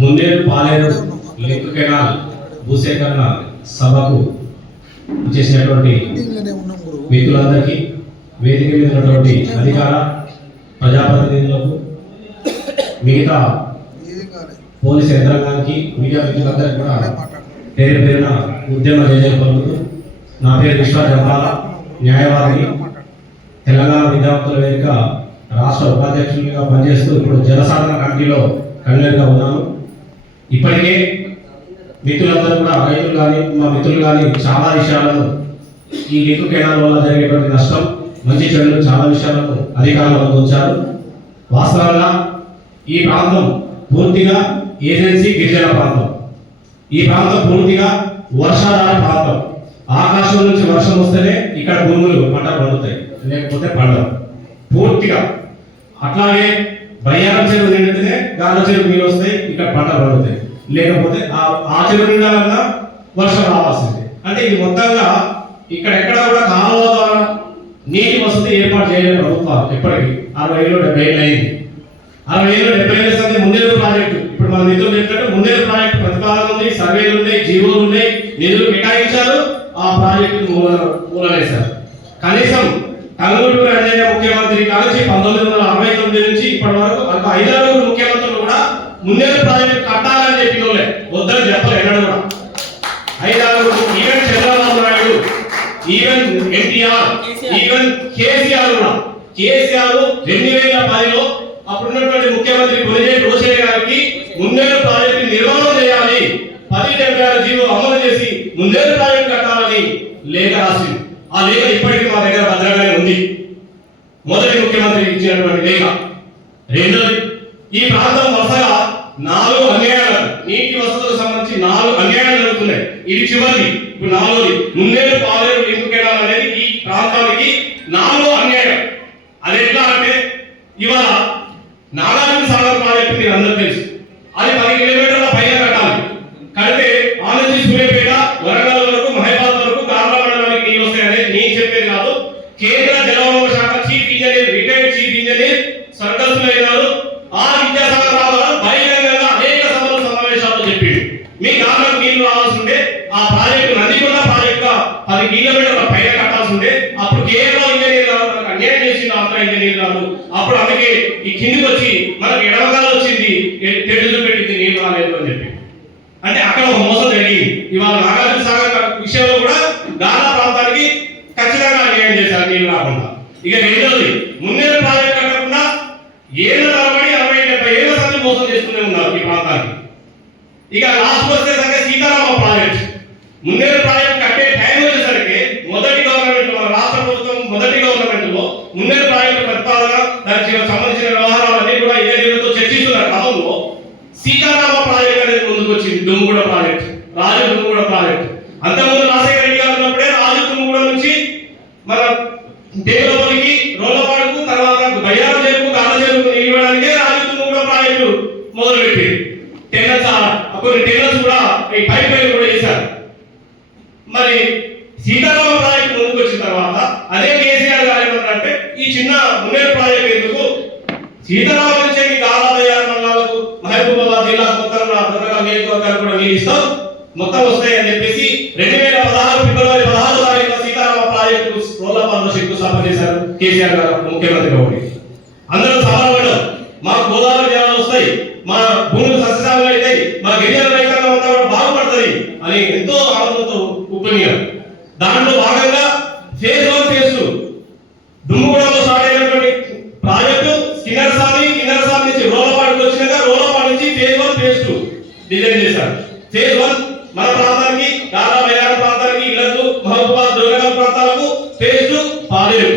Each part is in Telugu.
ముందేరు పాలేరు లింక్ కెనాల్ భూసేకరణ సభకు చేసినటువంటి మిత్రులందరికీ, వేదిక మీద ఉన్నటువంటి అధికార ప్రజాప్రతినిధులకు, మిగతా పోలీస్ యంత్రాంగానికి, మీడియా మిత్రులందరికీ కూడా పేరు పేరున ఉద్యమ జయజయపలుకుతూ, నా పేరు విశ్వ జంపాల, న్యాయవాదిని, తెలంగాణ విద్యావంతుల వేదిక రాష్ట్ర ఉపాధ్యక్షునిగా పనిచేస్తూ ఇప్పుడు జనసాధన కమిటీలో కన్వీనర్గా ఉన్నాను. ఇప్పటికే మిత్రులందరూ కూడా, రైతులు కానీ మా మిత్రులు కానీ చాలా విషయాలను, ఈ లింక్ కెనాల్ వల్ల జరిగేటువంటి నష్టం, మంచి చెడులు చాలా విషయాలను అధికారులు ఉంచారు. వాస్తవంగా ఈ ప్రాంతం పూర్తిగా ఏజెన్సీ గిరిజన ప్రాంతం. ఈ ప్రాంతం పూర్తిగా వర్షాధార ప్రాంతం. ఆకాశం నుంచి వర్షం వస్తేనే ఇక్కడ భూములు పంట పండుతాయి, లేకపోతే పండవు పూర్తిగా. అట్లాగే బయ్యారం చెరువు నిండితేనే గాలి చెరువు నీళ్ళు వస్తాయి, ఇక్కడ పంట పండుతాయి, లేకపోతే ఆ చెరువు నిండాలన్నా వర్షం రావాల్సిందే. అంటే ఇది మొత్తంగా ఇక్కడ ఎక్కడ కూడా కాలువ ద్వారా నీటి వసతి ఏర్పాటు చేయలేదు ప్రభుత్వాలు. ఎప్పటికీ 60 ఏళ్ళు 70 ఏళ్ళు అయింది. 60 ఏళ్ళు 70 ఏళ్ళ సంది ముందేరు ప్రాజెక్టు, ఇప్పుడు మన నిధులు చెప్పినట్టు ముందేరు ప్రాజెక్టు ప్రతిపాదన ఉంది, సర్వేలు ఉన్నాయి, జీవోలు ఉన్నాయి, నిధులు కేటాయించారు, ఆ ప్రాజెక్టు మూలనేశారు. కనీసం టంగుటూరి అంజయ్య ముఖ్యమంత్రి కాల్చి 1969 నుంచి ఇప్పటి వరకు 5 ముఖ్యమంత్రులు కూడా ముందేరు ప్రాజెక్టు కట్టాలని చెప్పిన వాళ్ళే, వద్దని చెప్పలేదు ఎన్నడూ కూడా. 5 even Chandrababu Naidu, even NTR, even KCR కూడా. కేసీఆర్ 2010లో అప్పుడున్నటువంటి ముఖ్యమంత్రి కొనిజేటి రోషయ్య గారికి ముందేరు ప్రాజెక్టు నిర్మాణం చేయాలి, 1076 జీవో అమలు చేసి ముందేరు ప్రాజెక్టు కట్టాలని లేఖ రాసింది. ఆ లేఖ ఇప్పటికీ మా దగ్గర భద్రంగానే ఉంది. మొదటి ముఖ్యమంత్రి ఇచ్చినటువంటి లేఖ. రెండోది, ఈ ప్రాంతం వరుసగా 4 అన్యాయాలు, నీటి వసతులకు సంబంధించి 4 అన్యాయాలు జరుగుతున్నాయి. ఇది చివరి. ఇప్పుడు 4ది ముందేరు పాలేరు లింక్ కెనాల్ అనేది ఈ ప్రాంతానికి 4వ అన్యాయం. అది ఎట్లా అంటే, ఇవాళ నాగార్జున సాగర్ ప్రాజెక్టు మీరు అందరూ తెలుసు, అది 10 కిలోమీటర్ల పైన కట్టాలి. కడితే ఆ నుంచి సూర్యాపేట, వరంగల్ వరకు, మహబాద్ వరకు, గార్ల మండలానికి నీళ్ళు వస్తాయనేది నేను చెప్పేది కాదు. కేంద్ర జలవనరుల శాఖ chief engineer, retired chief engineer circles అయినారు. ఆ విద్యాసాగర్ రావు బహిరంగంగా అనేక సభలు సమావేశాల్లో చెప్పిండు, మీ గార్లకు నీళ్లు రావాల్సి ఉంటే ఆ ప్రాజెక్టు నందికొండ ప్రాజెక్టు 10 కిలోమీటర్ల పైన కట్టాల్సి ఉంటే, అప్పుడు కేరళ ఇంజనీర్ గారు మనకు అన్యాయం చేసింది, ఆంధ్ర ఇంజనీర్ గారు. అప్పుడు అందుకే ఈ కిందికి వచ్చి మనకు ఎడమగాలు వచ్చింది, తెడ్డు పెట్టింది, నీళ్లు రాలేదు అని చెప్పి. అంటే అక్కడ ఒక మోసం జరిగింది. ఇవాళ నాగార్జున సాగర్ విషయంలో కూడా గాల ప్రాంతానికి ఖచ్చితంగా అన్యాయం చేశారు, నీళ్లు రాకుండా. ఇక రెండోది, ముందేరు ప్రాజెక్టు కట్టకుండా 7 తరబడి 60-70 ఏళ్ల సంది మోసం చేస్తూనే ఉన్నారు ఈ ప్రాంతానికి. ఇక లాస్ట్ వస్తే సీతారామ ప్రాజెక్ట్, ముందేరు ప్రాజెక్ట్ కట్టే టైం వచ్చేసరికి మొదటి గవర్నమెంట్, మన రాష్ట్ర ప్రభుత్వం మొదటి గవర్నమెంట్ లో ముందేరు ప్రాజెక్టు ప్రతిపాదన, దానికి సంబంధించిన వ్యవహారాలన్నీ కూడా ఇంజనీర్లతో చర్చిస్తున్న క్రమంలో సీతారామ ప్రాజెక్ట్ అనేది ముందుకు వచ్చింది. దుమ్ముగూడ ప్రాజెక్ట్, రాజు దుమ్ముగూడ ప్రాజెక్ట్. అంతకుముందు రాజశేఖర రెడ్డి గారు ఉన్నప్పుడే రాజు దుమ్ముగూడ నుంచి మన దేవులపల్లికి, రోలపాడుకు, తర్వాత బయ్యారం చెరుకు, గాల చెరుకు నీళ్ళు ఇవ్వడానికే రాజు దుమ్ముగూడ ప్రాజెక్టు మొదలుపెట్టింది. కొన్ని టెండర్స్ కూడా ఈ పైప్ లైన్ కూడా చేశారు. మరి సీతారామ ప్రాజెక్టు ముందుకు వచ్చిన తర్వాత అదే కేసీఆర్ గారు ఏమన్నారంటే, ఈ చిన్న ముందేరు ప్రాజెక్టు ఎందుకు, సీతారామ నుంచి గాల బయ్యారం మండలాలకు, మహబూబాబాద్ జిల్లా మొత్తంలో దొరగా నియోజకవర్గాలు కూడా నీళ్ళు ఇస్తాం, మొత్తం వస్తాయని చెప్పేసి 2016 ఫిబ్రవరి 16వ తారీఖున సీతారామ ప్రాజెక్టు రోలపాడులో శంకుస్థాపన చేశారు కేసీఆర్ గారు ముఖ్యమంత్రిగా ఉండి. అందరూ సమానపడ్డారు, మాకు గోదావరి జలాలు వస్తాయి, మా భూములు సస్యశామలు అవుతాయి, మా గిరిజన రైతాంగం అంతా కూడా బాగుపడుతుంది అని ఎంతో ఆనందంతో ఉపయోగం. దాంట్లో భాగంగా ఫేజ్ 1 ఫేజ్ 2 దుమ్ముగూడలో స్టార్ట్ అయినటువంటి ప్రాజెక్టు కిన్నెరసాని నుంచి రోలపాడుకు వచ్చినాక రోలపాడు నుంచి ఫేజ్ 1 ఫేజ్ 2 డిజైన్ చేశారు. ఫేజ్ 1 మన ప్రాంతానికి, గాల బయ్యారం ప్రాంతానికి, ఇళ్లకు, మహబూబాబాద్ దొరగల్ ప్రాంతాలకు, ఫేజ్ 2 పాలేరు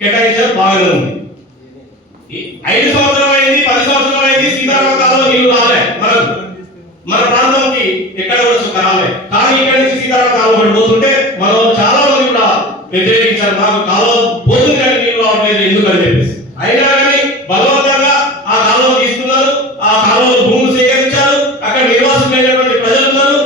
కేటాయించారు. బాగానే ఉంది. 5 సంవత్సరాలు అయింది, 10 సంవత్సరాలు అయింది, సీతారామ కాలంలో నీళ్లు రాలే మనకు, మన ప్రాంతానికి ఎక్కడ కూడా రాలే. కానీ ఇక్కడ నుంచి సీతారామ కాలం పోతుంటే మన చాలా మంది కూడా వ్యతిరేకించారు, మాకు కాలం పోతుంది కానీ నీళ్లు రావట్లేదు ఎందుకని చెప్పేసి. అయినా కానీ బలవంతంగా ఆ కాలంలో తీసుకున్నారు, ఆ కాలంలో భూములు సేకరించారు, అక్కడ నివాసం లేనటువంటి ప్రజలు ఉన్నారు,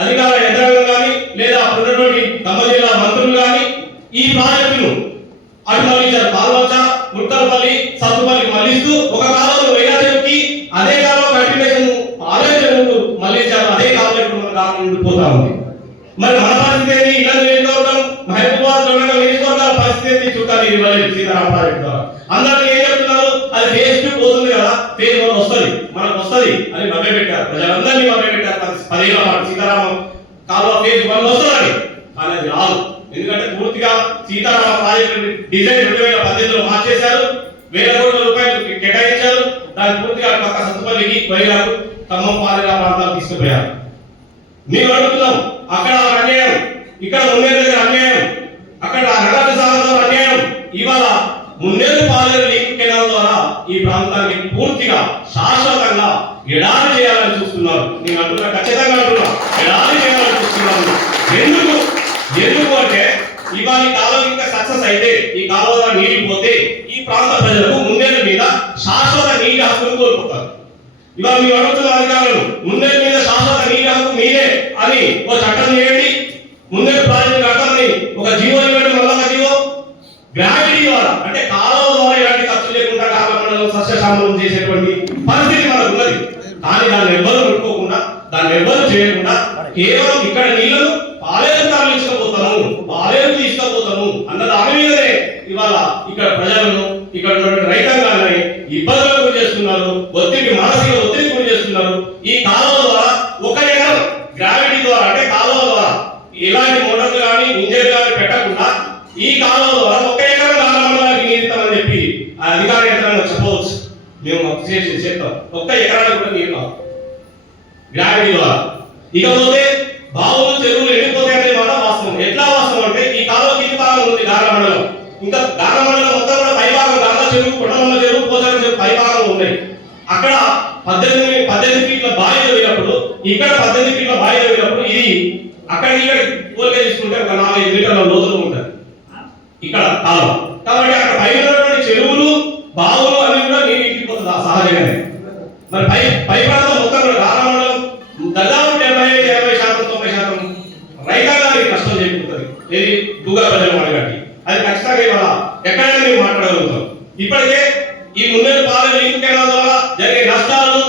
అధికార యంత్రాంగం కానీ లేదా ఉన్నటువంటి ఖమ్మం జిల్లా మంత్రులు కానీ ఈ ప్రాజెక్టును అటు మళ్ళించారు. పాల్వంచ, ముట్టలపల్లి, సత్తుపల్లి మళ్ళిస్తూ ఒక కాలంలో వైరా చెరువుకి అదే కాలం కంటిన్యూషన్ ఆలయ చెరువుకు మళ్ళించారు. అదే కాలం ఇప్పుడు మన కాలం ఉండిపోతా ఉంది. మరి మన పరిస్థితి ఏంటి? ఇలా నియోజకవర్గం మహబూబాబాద్ దొండగల్ నియోజకవర్గాల పరిస్థితి ఏంటి? చుట్టాలు ఇవ్వలేదు సీతారామ ప్రాజెక్టు ద్వారా. అందరికీ ఏం చెప్తున్నారు? అది ఫేజ్ 2 పోతుంది కదా, ఫేజ్ 1 వస్తుంది, మనకు వస్తుంది అని మభ్యపెట్టారు. ప్రజలందరినీ మభ్యపెట్టారు. 10 ఏళ్ల పాటు సీతారామ కాలువ ఫేజ్ 1 వస్తుందని, కానీ అది రాదు. ఎందుకంటే పూర్తిగా సీతారామ ప్రాజెక్టు డిజైన్ 2018లో మార్చేశారు. వేల కోట్ల రూపాయలు కేటాయించారు. దాన్ని పూర్తిగా పక్క సత్తుపల్లికి, వైరాకు, ఖమ్మం, పాలేరా ప్రాంతాలు తీసుకుపోయారు. మేము అడుగుతున్నాం, అక్కడ అన్యాయం, ఇక్కడ మున్నేరు దగ్గర అన్యాయం, అక్కడ నగర సాగరంలో అన్యాయం. ఇవాళ మున్నేరు పాలేరు లింక్ కెనాల్ ద్వారా ఈ ప్రాంతానికి పూర్తిగా శాశ్వతంగా ఎడారి చేయాలని చూస్తున్నారు. నేను అంటున్నా, ఖచ్చితంగా అంటున్నా, ఎడారి చేయాలని చూస్తున్నాను. ఎందుకు అంటే ఇవాళ ఈ కాలం ఇంకా సక్సెస్ అయితే, ఈ కాలువ నీళ్ళు పోతే ఈ ప్రాంత ప్రజలకు మున్నేరు మీద శాశ్వత నీటి హక్కును కోల్పోతారు. ఇవాళ మేము అడుగుతున్న అధికారులు, మున్నేరు మీద శాశ్వత నీటి హక్కు మీరే అని ఒక చట్టం చేయండి. మున్నేరు ప్రాజెక్టు కట్టాలని ఒక జీవో ఇవ్వండి. మళ్ళా ఒక జీవో గ్రావిటీ ద్వారా, అంటే కాలువ ద్వారా ఎలాంటి ఖర్చు లేకుండా కాలంలో సస్యశామలం చేసేటువంటి పరిస్థితి మనకు ఉన్నది. కానీ దాన్ని ఎవ్వరూ పెట్టుకోకుండా, దాన్ని ఎవ్వరూ చేయకుండా కేవలం ఇక్కడ నీళ్లను పాలేరు తీసుకపోతాము అన్న దాని మీదనే ఇవాళ ఇక్కడ ప్రజలను, ఇక్కడ ఉన్నటువంటి రైతాంగాన్ని ఇబ్బందులకు గురి చేస్తున్నారు. మానసిక ఒత్తిడికి గురి చేస్తున్నారు. ఈ కాలువ ద్వారా 1 ఎకరం గ్రావిటీ ద్వారా, అంటే కాలువ ద్వారా ఎలాంటి మోటార్లు కానీ ఇంజన్ కానీ పెట్టకుండా ఈ కాలువ ద్వారా 1 ఎకరం గ్రామాలకు నీరు ఇస్తామని చెప్పి ఆ అధికార యంత్రాంగం చెప్పవచ్చు. మేము చేస్తాం. 1 ఎకరానికి కూడా నీరు కావాలి గ్రావిటీ ద్వారా. ఇకపోతే బావులు, చెరువులు ఎండిపోతాయి అనే మాట వాస్తవం. ఎట్లా వాస్తవం అంటే ఈ కాలువ కింది భాగం ఉంది గార్ల మండలం, ఇంకా గార్ల మండలం మొత్తం కూడా పై భాగం, గార్ల చెరువు, కొట్టలమ్మ చెరువు, పోచారం చెరువు పై భాగంలో ఉన్నాయి. అక్కడ 18 ఫీట్ల బావి తవ్వినప్పుడు, ఇక్కడ 18 ఫీట్ల బావి తవ్వినప్పుడు ఇది అక్కడ ఇక్కడ పోలిక తీసుకుంటే ఒక 4-5 మీటర్ల లోతులు ఉంటుంది ఇక్కడ కాలువ. కాబట్టి అక్కడ పై ఉన్నటువంటి చెరువులు, బావులు అన్ని కూడా నీరు ఇంకిపోతుంది సహజంగానే. మరి పై ప్రాంతం మొత్తం కూడా గార్ల మండలం దాదాపు 70-80% రైతాంగానికి నష్టం చేకూరుతుంది. ఇది భూగర్భ జలం అడగట్టి అది ఖచ్చితంగా ఇవాళ ఎక్కడైనా మేము మాట్లాడగలుగుతాం. ఇప్పటికే ఈ మున్నేరు పాలేరు లింక్ కెనాల్ ద్వారా జరిగే నష్టాలను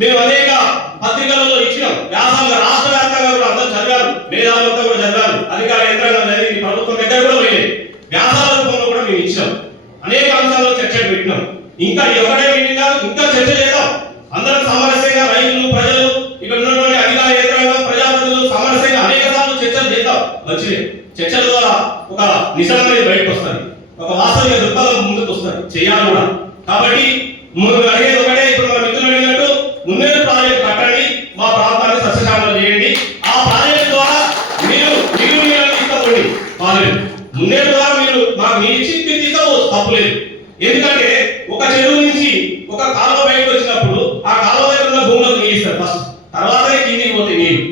మేము అనేక పత్రికలలో ఇచ్చినాం. వ్యాసాలుగా రాష్ట్ర వ్యాప్తంగా కూడా అందరూ చదివారు, మేధావులంతా కూడా చదివారు, అధికార యంత్రాంగం చదివింది, ప్రభుత్వం దగ్గర కూడా పోయింది. వ్యాసాల రూపంలో కూడా మేము ఇచ్చాం. అనేక అంశాల్లో చర్చ పెట్టినాం. ఇంకా ఎవరే కాదు, ఇంకా చర్చ చేద్దాం. అందరం సామరస్యంగా, రైతులు, ప్రజలు, ఇక్కడ ఉన్నటువంటి అధికార యంత్రాంగం, ప్రజాప్రతినిధులు సామరస్యంగా అనేక సార్లు చర్చలు చేద్దాం. మంచిది. చర్చల ద్వారా ఒక నిజం అనేది బయటకు వస్తుంది, ఒక వాస్తవిక దృక్పథం ముందుకు వస్తుంది, చేయాలి కూడా. కాబట్టి అడిగేది ఒకటే, ఇప్పుడు మన మిత్రులు అడిగినట్టు మున్నేరు ప్రాజెక్టు కట్టండి, మా ప్రాంతాన్ని సస్యశామలం చేయండి. ఆ ప్రాజెక్టు ద్వారా మీరు తీసుకోండి. మున్నేరు ద్వారా మీరు మాకు నీరు ఇచ్చి తీసుకోవచ్చు, తప్పులేదు. ఎందుకంటే ఒక చెరువు నుంచి ఒక కాలువ బయటకు వచ్చినప్పుడు ఆ కాలువ దగ్గర ఉన్న భూములకు నీరు ఇస్తారు ఫస్ట్, తర్వాతనే కిందికి పోతే నీరు.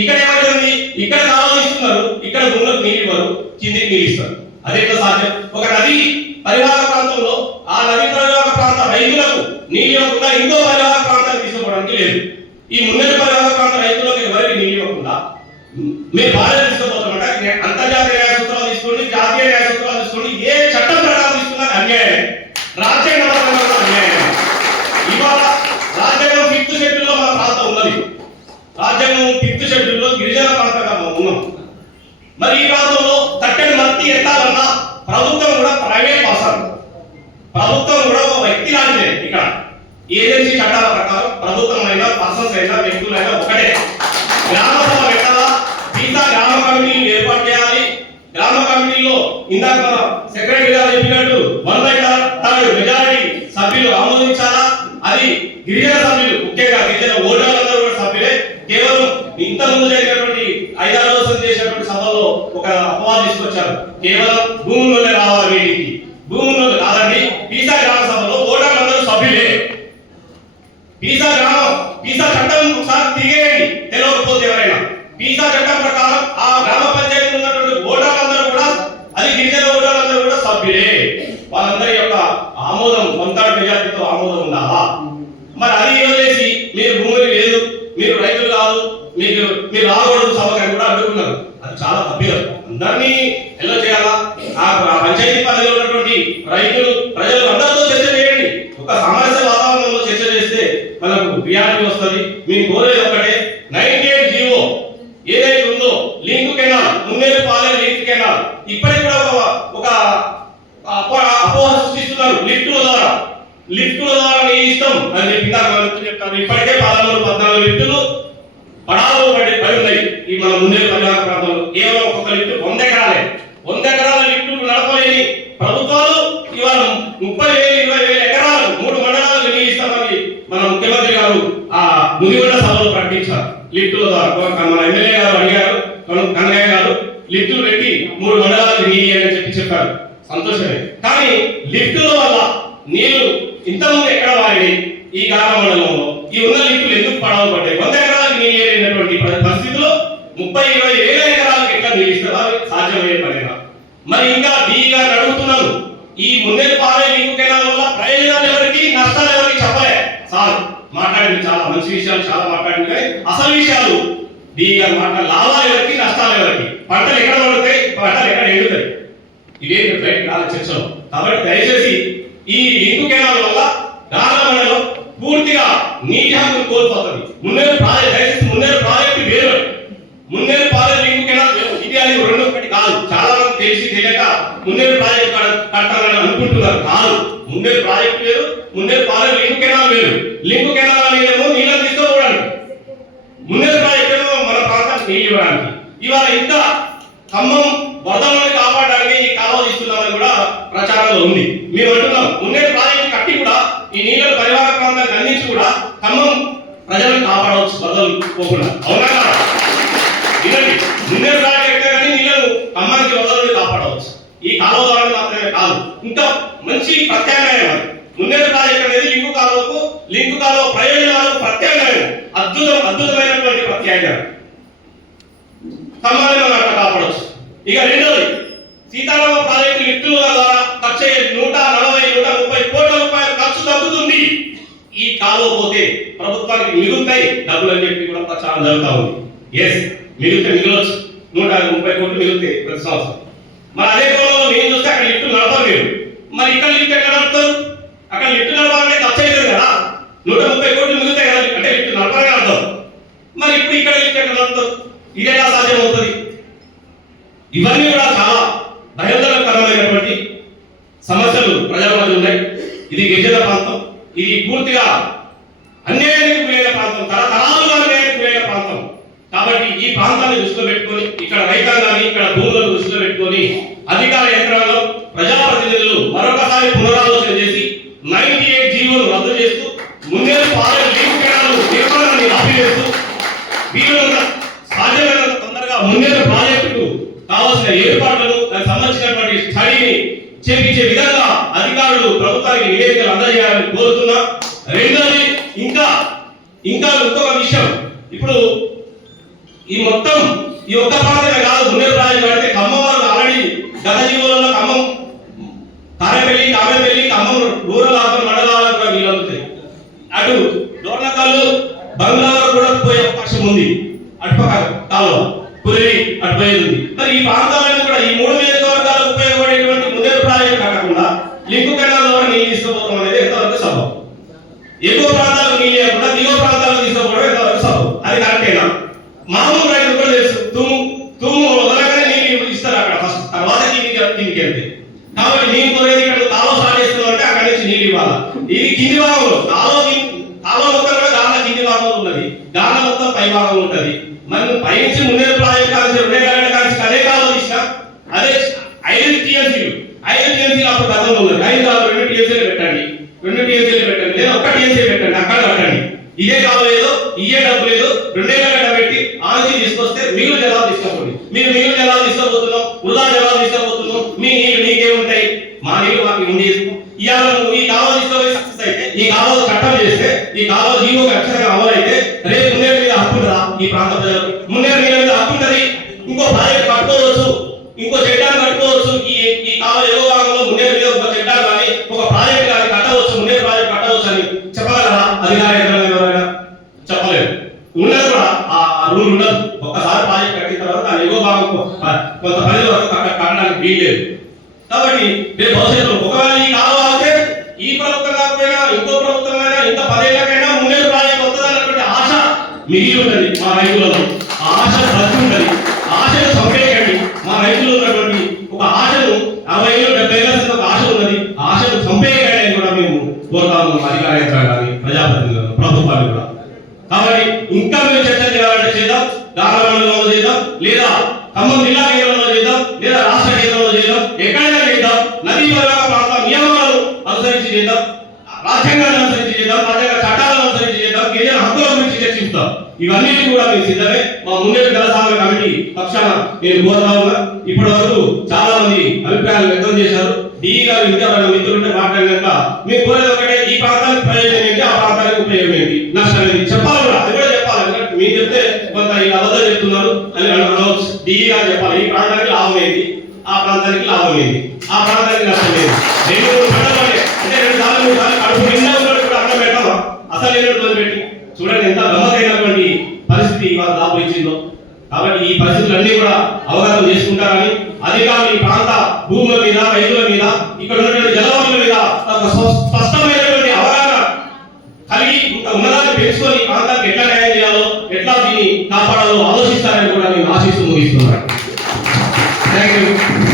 ఇక్కడ ఏమైతుంది, ఇక్కడ కాలువ ఇస్తున్నారు, ఇక్కడ భూములకు నీరు ఇవ్వరు, కిందికి నీరు ఇస్తారు. అదేంటో సాధ్యం? ఒక నది పరివాహక ప్రాంతంలో ఆ నది పరివాహక ప్రాంత రైతులకు నీరు ఇవ్వకుండా ఇంకో పరివాహక ప్రాంతాన్ని తీసుకోవడానికి లేదు. ఈ మున్నేరు పరివాహక ప్రాంత రైతులకు ఎవరికి నీరు ఇవ్వకుండా మీరు బాధ్యత తీసుకోబోతామంటే అంతర్జాతీయ న్యాయ సూత్రాలు తీసుకోండి, జాతీయ న్యాయ సూత్రాలు తీసుకోండి, ఏ చట్టం ప్రకారం తీసుకున్నారు అన్యాయం, రాజ్యాంగబద్ధంగా అన్యాయం. ఇవాళ రాజ్యాంగం 5th షెడ్యూల్లో మన ప్రాంతం ఉన్నది. రాజ్యాంగం 5th షెడ్యూల్లో గిరిజన ప్రాంతంగా మనం ఉన్నాం. మరి ఈ ప్రాంతంలో తట్టని మట్టి ఎత్తాలన్నా ప్రభుత్వం కూడా ప్రైవేట్ పర్సన్, ప్రభుత్వం కూడా ఒక వ్యక్తి లాంటిదే. ఇక్కడ ఏజెన్సీ చట్టాల ప్రకారం ప్రభుత్వం అయినా, పర్సన్స్ అయినా, వ్యక్తులైనా ఒకటే. గ్రామ సభ పెట్టాలా, మిగతా గ్రామ కమిటీలు ఏర్పాటు చేయాలి. గ్రామ కమిటీలో ఇందాక మన సెక్రటరీ గారు చెప్పినట్టు 1/3 మెజారిటీ సభ్యులు ఆమోదించాలా. అది గిరిజన సభ్యులు, ముఖ్యంగా గిరిజన ఓటర్లందరూ కూడా సభ్యులే. కేవలం ఇంత ముందు జరిగినటువంటి 5-6 రోజులు చేసినటువంటి సభలో ఒక అపవాదం తీసుకొచ్చారు, కేవలం భూముల్లోనే రావాలి వీటికి. భూముల్లో కాదండి, పీసా గ్రామ సభలో ఓటర్లందరూ సభ్యులే. పీసా చట్టం ఒకసారి తిరిగేయండి, తెలియకపోతే ఎవరైనా. పీసా చట్టం ప్రకారం ఆ గ్రామ పంచాయతీలో ఉన్నటువంటి ఓటర్లందరూ కూడా, అది గిరిజన ఓటర్లందరూ కూడా సభ్యులే. వాళ్ళందరి యొక్క ఆమోదం, 1/3 మెజారిటీతో ఆమోదం ఉండాలా? మరి అది వదిలేసి మీరు భూమి లేదు, మీరు రైతులు కాదు, మీరు మీరు రాకూడదు సభకు కూడా అడ్డుకున్నారు. అది చాలా తప్పిదం. అందరినీ ఎలా చేయాలా? ఆ పంచాయతీ పరిధిలో ఉన్నటువంటి రైతులు ప్రజలు అందరితో చర్చ చేయండి. ఒక సామరస్య వాతావరణంలో చర్చ చేస్తే మనకు రియాలిటీ వస్తుంది. మీకు కోరేది ఒకటే, 98 జీవో ఏదైతే ఉందో link canal, Munneru Palem link canal ఇప్పటికి కూడా ఒక అపోహ సృష్టిస్తున్నారు. లిఫ్టుల ద్వారా నీ ఇష్టం అని చెప్తారు. ఇప్పటికే 13-14 లిఫ్టులు పడాలో పడి ఉన్నాయి ఈ మన మున్నేరు పరివాహక ప్రాంతంలో. కేవలం ఒక్కొక్క లిఫ్ట్ 100 ఎకరాలే. 100 ఎకరాల లిఫ్టులు నడపలేని ప్రభుత్వాలు ఇవాళ 30,000 20,000 ఎకరాలు 3 మండలాలకు నీళ్ళు ఇస్తామని మన ముఖ్యమంత్రి గారు ఆ ముదిగొండ సభలో ప్రకటించారు. లిఫ్టుల ద్వారా మన ఎమ్మెల్యే గారు అడిగారు, కన్నయ్య గారు లిఫ్టులు పెట్టి 3 మండలాలకు నీళ్ళు అని చెప్పారు. సంతోషమే. కానీ లిఫ్టుల వల్ల నీళ్లు ఇంతకుముందు ఎక్కడ వారిని ఈ గ్రామ మండలంలో ఈ ఉన్న లిఫ్టులు ఎందుకు పడవ పడ్డాయి? 100 ఎకరాలకు నీళ్ళు లేనటువంటి పరిస్థితిలో 30-20,000 ఎకరాలకు ఎట్లా నీళ్ళు ఇస్తారో అది సాధ్యమయ్యే పనేనా? మరి ఇంకా డీగా అడుగుతున్నాను, ఈ మున్నేరు పాలెం లింక్ కెనాల్ వల్ల ప్రయోజనాలు ఎవరికి, నష్టాలు ఎవరికి చెప్పలే. సార్ మాట్లాడింది చాలా మంచి విషయాలు, చాలా మాట్లాడింది. కానీ అసలు విషయాలు డీగా మాట్లాడే లాభాలు ఎవరికి, నష్టాలు ఎవరికి, పంటలు ఎక్కడ పడతాయి, పంటలు ఎక్కడ ఎండుతాయి, ఇవే రైట్ కాల చర్చలు. కాబట్టి దయచేసి ఈ లింక్ కెనాల్ వల్ల రాజమండ్రిలో పూర్తిగా నీటి హక్కులు కోల్పోతుంది. మున్నేరు ప్రాజెక్ట్ దయచేసి మున్నేరు ప్రాజెక్టు వేరు, మున్నేరు పాలెం లింక్ కెనాల్ ఇది అది రెండు ఒకటి కాదు. చాలా మంది తెలిసి తెలియక మున్నేరు ప్రాజెక్ట్ కట్టాలని అనుకుంటున్నారు. కాదు, మున్నేరు ప్రాజెక్ట్ వేరు, మున్నేరు పాలెం లింక్ కెనాల్ వేరు. లింక్ కెనాల్ అనేదేమో నీళ్ళని తీసుకోవడానికి, మున్నేరు ప్రాజెక్ట్ ఏమో మన ప్రాంతానికి నీళ్ళు ఇవ్వడానికి. ఇవాళ ఇంకా ఖమ్మం వరదలను కాపాడడానికి ఈ కాలువ తీస్తున్నామని కూడా ప్రచారంలో ఉంది. మేము అంటున్నాం, మున్నేరు ప్రాజెక్టు కట్టి కూడా ఈ నీళ్ళను పరివాహక ప్రాంతానికి అందించి కూడా ఖమ్మం ప్రజలను కాపాడవచ్చు వరదలు పోకుండా. అవునా? వినండి, మున్నేరు ప్రాజెక్టు కానీ నీళ్ళను ఖమ్మానికి వరదలను కాపాడవచ్చు. ఈ కాలువ ద్వారా మాత్రమే కాదు, ఇంకా మంచి ప్రత్యామ్నాయం అది. మున్నేరు ప్రాజెక్టు అనేది లింకు కాలువ ప్రయోజనాలకు ప్రత్యామ్నాయం, అద్భుతమైనటువంటి ప్రత్యామ్నాయం. ఖమ్మాన్ని మనం అట్లా కాపాడవచ్చు. ఇక రెండోది, సీతారామ ప్రాజెక్టు లిఫ్టుల ద్వారా ఖర్చు 140-130 కోట్ల రూపాయల ఖర్చు తగ్గుతుంది. ఈ కాలువ పోతే ప్రభుత్వానికి మిగులుతాయి డబ్బులు అని చెప్పి కూడా ప్రచారం జరుగుతూ ఉంది. ఎస్, మిగలవచ్చు, 130 కోట్లు మిగులుతాయి ప్రతి సంవత్సరం. మరి అదే కోణంలో నేను చూస్తే అక్కడ లిఫ్ట్ నడపలేరు. మరి ఇక్కడ లిఫ్ట్ ఎక్కడ నడుపుతారు? అక్కడ లిఫ్ట్ నడపాలంటే ఖర్చు అవుతుంది కదా, 130 కోట్లు మిగులుతాయి కదా, అంటే లిఫ్ట్ నడపడమే అర్థం. మరి ఇప్పుడు ఇక్కడ లిఫ్ట్ ఎక్కడ నడుపుతారు? ఇది ఎలా సాధ్యం అవుతుంది? ఇవన్నీ కూడా చాలా భయంకరమైనటువంటి సమస్యలు ప్రజల మధ్య ఉన్నాయి. ఇది గిరిజన ప్రాంతం, ఇది పూర్తిగా అన్యాయానికి గురైన ప్రాంతం, తరతరాలుగా అన్యాయానికి గురైన ప్రాంతం. కాబట్టి ఈ ప్రాంతాన్ని దృష్టిలో పెట్టుకొని, ఇక్కడ రైతాంగాన్ని, ఇక్కడ భూములను దృష్టిలో పెట్టుకొని అధికార యంత్రాంగం, ప్రజాప్రతినిధులు మరొకసారి పునరాలోచన చేసి 98 జీవోను రద్దు చేస్తూ మున్నేరు పాలెం లింక్ కెనాల్ నిర్మాణాన్ని ఆపివేస్తూ వీలుగా సాధ్యమైనంత తొందరగా మున్నేరు ప్రాజెక్టుకు కావాల్సిన ఏర్పాట్లను, దానికి సంబంధించినటువంటి స్టడీని చేపించే విధంగా అధికారులు ప్రభుత్వానికి నివేదికలు అందజేయాలని కోరుతున్నా. రెండోది, ఇంకా ఇంకొక విషయం, ఇప్పుడు ఈ మొత్తం ఈ ఒక్క ప్రాంతమే కాదు, మున్నేరు ప్రాజెక్టు కడితే ఖమ్మం వారు ఆల్రెడీ గత జీవోలలో ఖమ్మం కామెపల్లి ఖమ్మం రూరల్ అర్బన్ మండలాలకు కూడా నీళ్ళు అందుతాయి. అటు డోర్నకల్లు బంగ్లాలో కూడా పోయే అవకాశం ఉంది. అటుపక్క కాలువ పులివి అటుపోయేది ఉంది. మరి ఈ ప్రాంతాలను కూడా ఈ 3 నియోజకవర్గాలకు ఉపయోగపడేటువంటి మున్నేరు ప్రాజెక్టు కట్టకుండా లింక్ కెనాల్ ద్వారా నీళ్ళు తీసుకోవడం అనేది ఎంతవరకు సబబు? ఎగువ ప్రాంతాలకు నీళ్ళు లేకుండా దిగువ ప్రాంతాలకు తీసుకోవడం ఎంతవరకు సబబు? అది కరెక్టేనా? మామూలు రైతులు కూడా తెలుసు, తుమ్ము వదలగానే నీళ్ళు ఇస్తారు అక్కడ ఫస్ట్, తర్వాత కిందికి వెళ్తే. కాబట్టి నేను కోరేది, ఇక్కడ కాలువ స్టార్ట్ చేస్తున్నాం అంటే అక్కడి నుంచి నీళ్ళు ఇవ్వాలి. ఇది కింది భాగంలో కాలువ మొత్తం కూడా గాన కింది భాగంలో ఉన్నది, గాన మొత్తం పై భాగంలో ఉంటది. మరి పైనుంచి మున్నేరు ప్రాజెక్టు కాల్సి 2 ఎకరాల కాల్సి అదే కాలువ తీసినా అదే 5 టీఎంసీలు అప్పుడు గతంలో ఉన్నది. 5 కాదు, 2 టీఎంసీలు పెట్టండి, లేదా 1 టీఎంసీ పెట్టండి, అక్కడ కట్టండి. ఇదే కాలువ ఏదో, ఇదే డబ్బు లేదు, 2 ఎకరాల పెట్టి ఆంజీ తీసుకొస్తే మిగులు జలాలు తీసుకోండి. మీరు మిగులు జలాలు తీసుకోబోతున్నాం, వృధా జలాలు తీసుకోబోతున్నాం, మీ నీళ్ళు మీకే ఉంటాయి, మా నీళ్ళు మాకు ఉండి ఇవాళ నువ్వు ఈ కాలువ తీసుకోవాలి సక్సెస్ అయితే, ఈ కాలువ చట్టం చేస్తే, ఈ కాలువ జీవో ఖచ్చితంగా అమలైతే రేపు మున్నేరు మీద హక్కు ఉంటుందా? ఈ ప్రాంత ప్రజలకు మున్నేరు నీళ్ళ మీద హక్కు ఉంటుంది. ఇంకో ప్రాజెక్ట్ కట్టుకోవచ్చు, ఇంకో చెడ్డాన్ని కట్టుకోవచ్చు. ఈ కాలువ ఏదో భాగంలో మున్నేరు మీద ఒక చెడ్డా కానీ ఒక ప్రాజెక్ట్ కానీ కట్టవచ్చు, మున్నేరు ప్రాజెక్ట్ కట్టవచ్చు అని చెప్పగలరా అధికార యంత్రాంగం? ఎవరైనా చెప్పలేదు. ఉన్నది కూడా ఆ రూల్ ఉండదు. ఒక్క ప్రాజెక్ట్ కట్టిన తర్వాత దాని ఎగువ భాగం కొంత పరిధి వరకు కట్టడానికి వీల్లేదు. కాబట్టి రేపు భవిష్యత్తులో ఒకవేళ ఈ కాలువ అయితే ఈ ప్రభుత్వం కాకపోయినా ఇంకో ప్రభుత్వమైనా ఇంత 10 ఏళ్ళకైనా మున్నేరు ప్రాజెక్ట్ వస్తుంది అన్నటువంటి ఆశ మిగిలి ఉన్నది మా రైతులలో. ఆ ఆశ బతి ఉన్నది. ఆశను చంపేయకండి. మా రైతులు ఉన్నటువంటి ఒక ఆశను 60 ఏళ్ళు 70 ఏళ్ళ ఒక ఆశ ఉన్నది. ఆశను చంపేయకండి అని కూడా మేము కోరుతా ఉన్నాం అధికార యంత్రాంగాన్ని, ప్రజాప్రతినిధులను, ప్రభుత్వాన్ని కూడా. కాబట్టి ఇంకా మేము చర్చ చేయాలంటే చేద్దాం. దారుణంలో చేద్దాం, లేదా ఖమ్మం జిల్లా కేంద్రంలో చేద్దాం, లేదా రాష్ట్ర కేంద్రంలో చేద్దాం, ఎక్కడైనా చేద్దాం. నదీ పరివాహక ప్రాంత నియమాలను అనుసరించి చేద్దాం, రాజ్యాంగాన్ని అనుసరించి చేద్దాం, రాజ్యాంగ చట్టాలను అనుసరించి చేద్దాం, గిరిజన హక్కుల గురించి చర్చిస్తాం. ఇవన్నీ కూడా మేము సిద్ధమే. మా మున్నేరు జలసాగర కమిటీ పక్షాన నేను కోరుతా ఉన్నా. ఇప్పటి వరకు చాలా మంది అభిప్రాయాలు వ్యక్తం చేశారు. డిఈ గారు ఇంకా వాళ్ళ మిత్రులుంటే మాట్లాడినాక మేము కోరేది ఒకటే, ఈ ప్రాంతానికి ప్రయోజనం ఏంటి, ఆ ప్రాంతానికి ఉపయోగం ఏంటి, నష్టం ఏంటి చెప్పాలి కూడా. అది కూడా చెప్పాలి. ఎందుకంటే మీరు చెప్తే కొంత ఇలా అబద్ధం చెప్తున్నారు అని అనవచ్చు. డిఈ గారు చెప్పాలి. ఈ ప్రాంతానికి లాభం ఏంటి, ఆ ప్రాంతానికి లాభం ఏంటి, ఆ ప్రాంతానికి నష్టం ఏంటి. 2-3 పంటలు అంటే 2 సార్లు 3 సార్లు కడుపు నిండా ఉన్నట్టు కూడా అన్నం పెట్టామా? అసలు లేనట్టు పెట్టి చూడండి ఎంత గమ్మతైనటువంటి పరిస్థితి ఇవాళ దాపురించిందో. కాబట్టి ఈ పరిస్థితులన్నీ కూడా అవగాహన చేసుకుంటారని అధికారులు ఈ ప్రాంత భూముల మీద, రైతుల మీద, ఇక్కడ ఉన్నటువంటి జలవనరుల మీద స్పష్టమైనటువంటి అవగాహన కలిగి ఉన్నదాన్ని పెంచుకొని ఈ ప్రాంతానికి ఎట్లా న్యాయం చేయాలో, ఎట్లా దీన్ని కాపాడాలో ఆలోచిస్తారని కూడా నేను ఆశిస్తూ ముగిస్తున్నాను. Thank you.